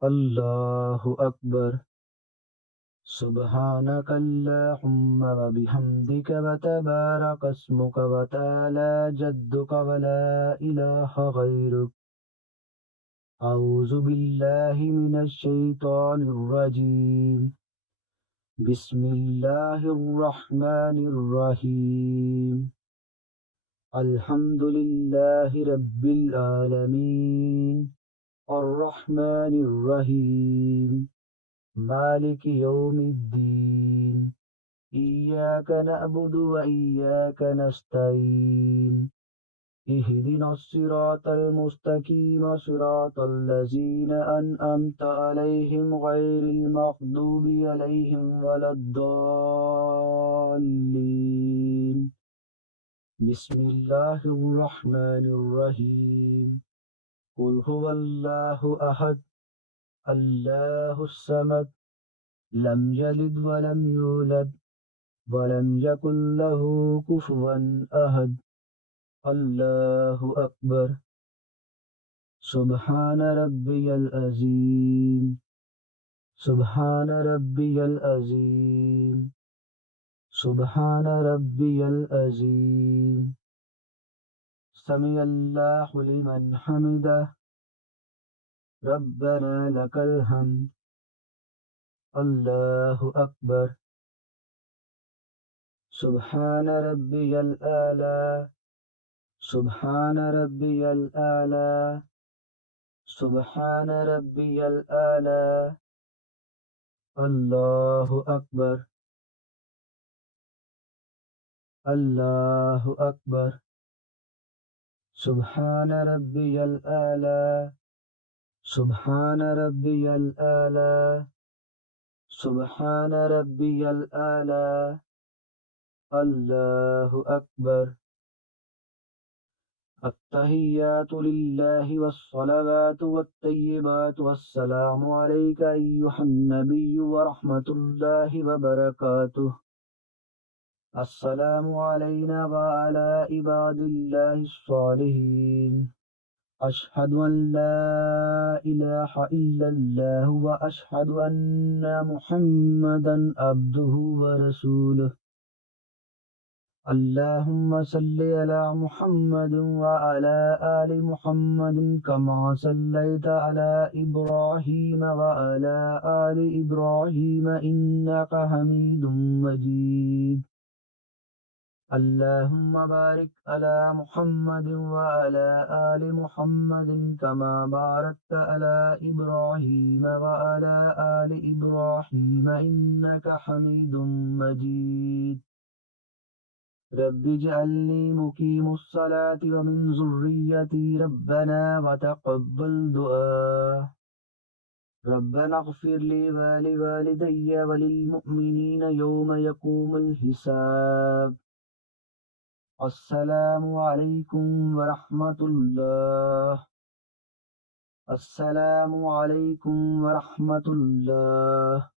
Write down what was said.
اللہ اکبر۔ سبحانك اللهم وبحمدك وتبارك اسمك وتعالى جدك ولا إله غيرك. أعوذ بالله من الشيطان الرجيم. بسم الله الرحمن الرحيم. الحمد لله رب العالمين الرحمن الرحيم مالك يوم الدين. إياك نعبد وإياك نستعين. اهدنا الصراط المستقيم صراط الذين أنعمت عليهم غير المغضوب عليهم ولا الضالين. بسم الله الرحمن الرحيم. قل هو الله أحد الله الصمد لم يلد ولم يولد ولم يكن له كفوا أحد. اللہ اکبر۔ سبحان ربی العظیم سبحان ربی العظیم سبحان ربی العظیم۔ سمع اللہ لمن حمدہ ربنا لک الحمد۔ اللہ اکبر۔ سبحان ربی الاعلی سبحان ربی الاعلی سبحان ربی الاعلی۔ اللہ اکبر۔ اللہ اکبر۔ سبحان ربی الاعلی سبحان ربی الاعلی سبحان ربی الاعلی۔ اللہ اکبر۔ التحیات للہ والصلوات والطیبات والسلام علیک ایہا النبی ورحمۃ اللہ وبرکاتہ۔ السلام علینا وعلی عباد اللہ الصالحین۔ اشہد ان لا الہ الا اللہ واشہد ان محمدا عبدہ ورسولہ۔ اللهم صل على محمد وعلى آل محمد كما صليت على إبراهيم وعلى آل إبراهيم إنك حميد مجيد. اللهم بارك على محمد وعلى آل محمد كما باركت على إبراهيم وعلى آل إبراهيم إنك حميد مجيد. رب اجعلني مقيم الصلاة ومن ذريتي ربنا وتقبل دعاء. ربنا اغفر لي ولوالدي وللمؤمنين يوم يقوم الحساب. السلام عليكم ورحمة الله. السلام عليكم ورحمة الله.